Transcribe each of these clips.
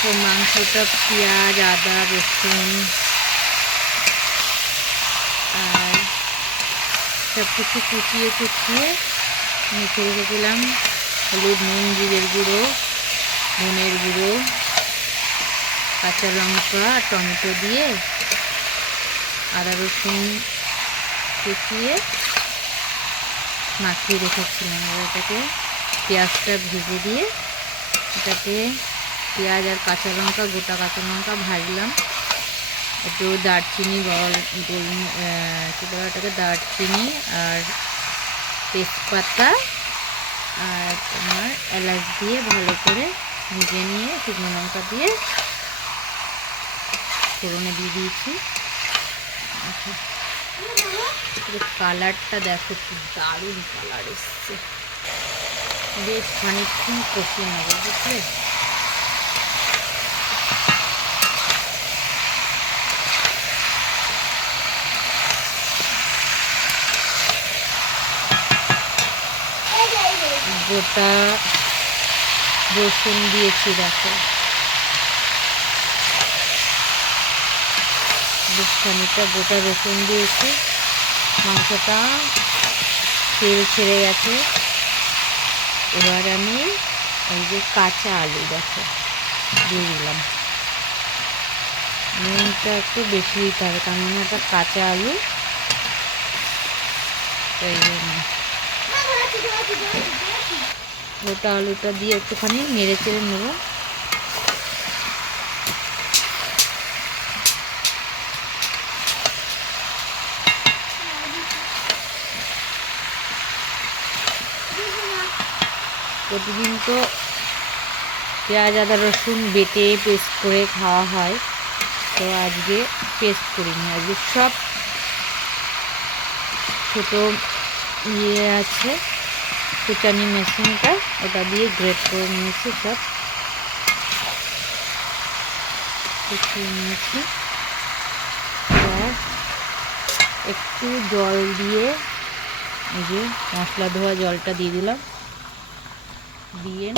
দেখো মাংসটা পেঁয়াজ আদা রসুন আর সব কিছু কুচিয়ে মেখে রেখেছিলাম। হলুদ নুন জিরের গুঁড়ো ধনের গুঁড়ো কাঁচা লঙ্কা টমেটো দিয়ে আদা রসুন কুচিয়ে মাখিয়ে রেখেছিলাম। এটাকে পেঁয়াজটা ভেজে দিয়ে এটাকে পেঁয়াজ আর কাঁচা লঙ্কা গোটা কাঁচা লঙ্কা ভাজলাম। একটু দারচিনি এটাকে দারচিনি আর তেজপাতা আর তোমার এলাচ দিয়ে ভালো করে ভেজে নিয়ে শুকনো লঙ্কা দিয়ে ফোড়নে দিয়ে দিয়েছি। কালারটা দেখো কি দারুণ কালার এসছে। বেশ খানিকক্ষণ কষিয়ে নেবো বুঝলে। গোটা রসুন দিয়েছি দেখো, বেশ খানিকটা গোটা রসুন দিয়েছি। মাংসটা তেল ছেড়ে গেছে। এবার আমি এই যে কাঁচা আলু দেখো দিয়ে দিলাম। নুনটা একটু বেশি দিতে হবে কারণ এটা কাঁচা আলু, তাই জন্য গোটা আলুটা দিয়ে একটুখানি নেড়ে চেড়ে নেব। প্রতিদিন তো পেঁয়াজ আদা রসুন বেটে পেস্ট করে খাওয়া হয়, তো আজকে পেস্ট করিনি। আজকে সব ছোটো আছে কুচানি মেশিনটা, ওটা দিয়ে গ্রেট করে নিয়েছি। সব কুচিয়ে নিয়েছি। একটু জল দিয়ে এই যে মশলা ধোয়া জলটা দিয়ে দিলাম, দিয়ে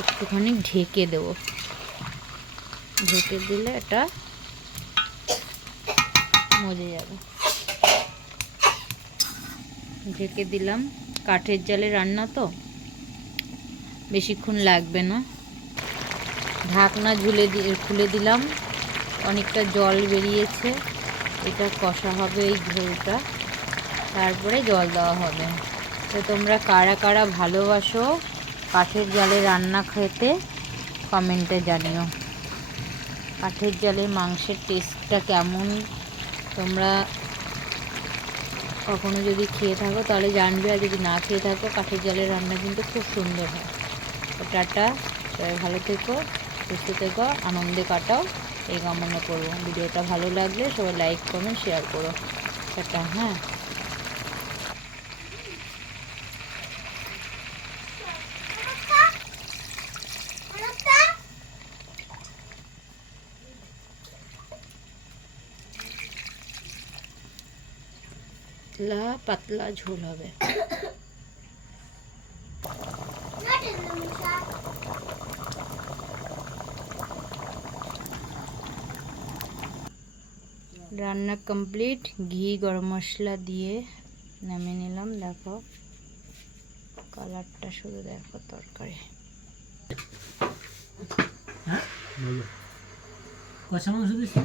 একটুখানি ঢেকে দেব। ঢেকে দিলে এটা মজে যাবে। ঢেকে দিলাম। কাঠের জালে রান্না তো বেশিক্ষণ লাগবে না। ঢাকনা খুলে দিলাম। অনেকটা জল বেরিয়েছে। এটা কষা হবে এই ঝোলটা, তারপরে জল দেওয়া হবে। তো তোমরা কারা কারা ভালোবাসো কাঠের জালে রান্না খেতে কমেন্টে জানিও। কাঠের জালে মাংসের টেস্টটা কেমন তোমরা কখনো যদি খেয়ে থাকো তাহলে জানবে, আর যদি না খেয়ে থাকো কাঠের জালের রান্না কিন্তু খুব সুন্দর হয়। তো টাটা, সবাই ভালো থেকো, সুস্থ থেকো, আনন্দে কাটাও, এই কামনা করবো। ভিডিওটা ভালো লাগলে সবাই লাইক কমেন্ট শেয়ার করো। টাটা। হ্যাঁ, পাতলা ঝোল হবে। রান্না কমপ্লিট। ঘি গরম মশলা দিয়ে নামিয়ে নিলাম। দেখো কালারটা শুধু দেখো তরকারি। হ্যাঁ বলো, কষা মাংস দিচ্ছি।